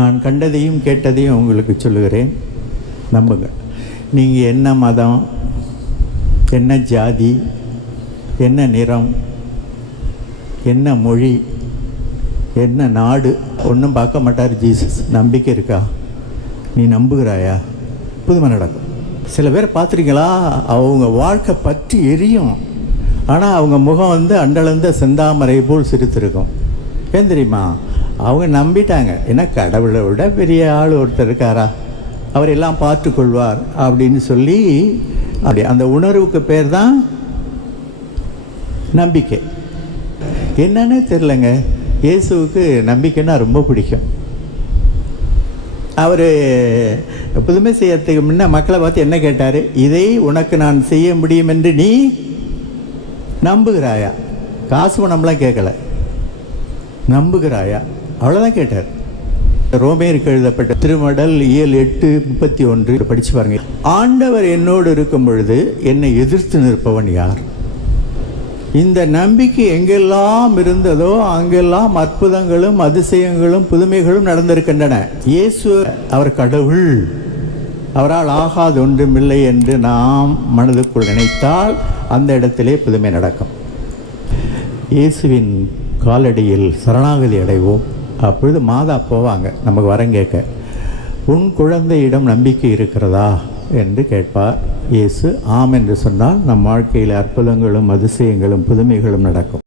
நான் கண்டதையும் கேட்டதையும் உங்களுக்கு சொல்லுகிறேன், நம்புங்க. நீங்கள் என்ன மதம், என்ன ஜாதி, என்ன நிறம், என்ன மொழி, என்ன நாடு ஒன்றும் பார்க்க மாட்டார் ஜீசஸ். நம்பிக்கை இருக்கா? நீ நம்புகிறாயா? புதுமை நடக்கும். சில பேர் பார்த்துருக்கீங்களா, அவங்க வாழ்க்கை பற்றி எரியும், ஆனால் அவங்க முகம் அண்டளந்த செந்தாமரை போல் சிரித்திருக்கும். ஏன் தெரியுமா? அவங்க நம்பிட்டாங்க. ஏன்னா கடவுளை விட பெரிய ஆள் ஒருத்தர் இருக்காரா, அவர் எல்லாம் பார்த்து கொள்வார் அப்படின்னு சொல்லி அப்படி அந்த உணர்வுக்கு பேர் தான் நம்பிக்கை. என்னன்னே தெரிலங்க, இயேசுவுக்கு நம்பிக்கைன்னா ரொம்ப பிடிக்கும். அவர் புதுமை செய்யறதுக்கு முன்ன மக்களை பார்த்து என்ன கேட்டார்? இதை உனக்கு நான் செய்ய முடியும் என்று நீ நம்புகிறாயா? காசு பணம்லாம் கேட்கல, நம்புகிறாயா, அவ்வளோதான் கேட்டார். ரோமேருக்கு எழுதப்பட்ட திருமடல் 7:8-31 படித்து பாருங்க. ஆண்டவர் என்னோடு இருக்கும் பொழுது என்னை எதிர்த்து நிற்பவன் யார்? இந்த நம்பிக்கை எங்கெல்லாம் இருந்ததோ அங்கெல்லாம் அற்புதங்களும் அதிசயங்களும் புதுமைகளும் நடந்திருக்கின்றன. இயேசு அவர் கடவுள், அவரால் ஆகாது ஒன்றுமில்லை என்று நாம் மனதுக்குள் நினைத்தால் அந்த இடத்திலே புதுமை நடக்கும். இயேசுவின் காலடியில் சரணாகதி அடைவோம். அப்பொழுது மாதா போவாங்க நமக்கு வரம் கேட்க. உன் குழந்தையிடம் நம்பிக்கை இருக்கிறதா என்று கேட்பார். இயேசு ஆம் என்று சொன்னால் நம் வாழ்க்கையில் அற்புதங்களும் அதிசயங்களும் புதுமைகளும் நடக்கும்.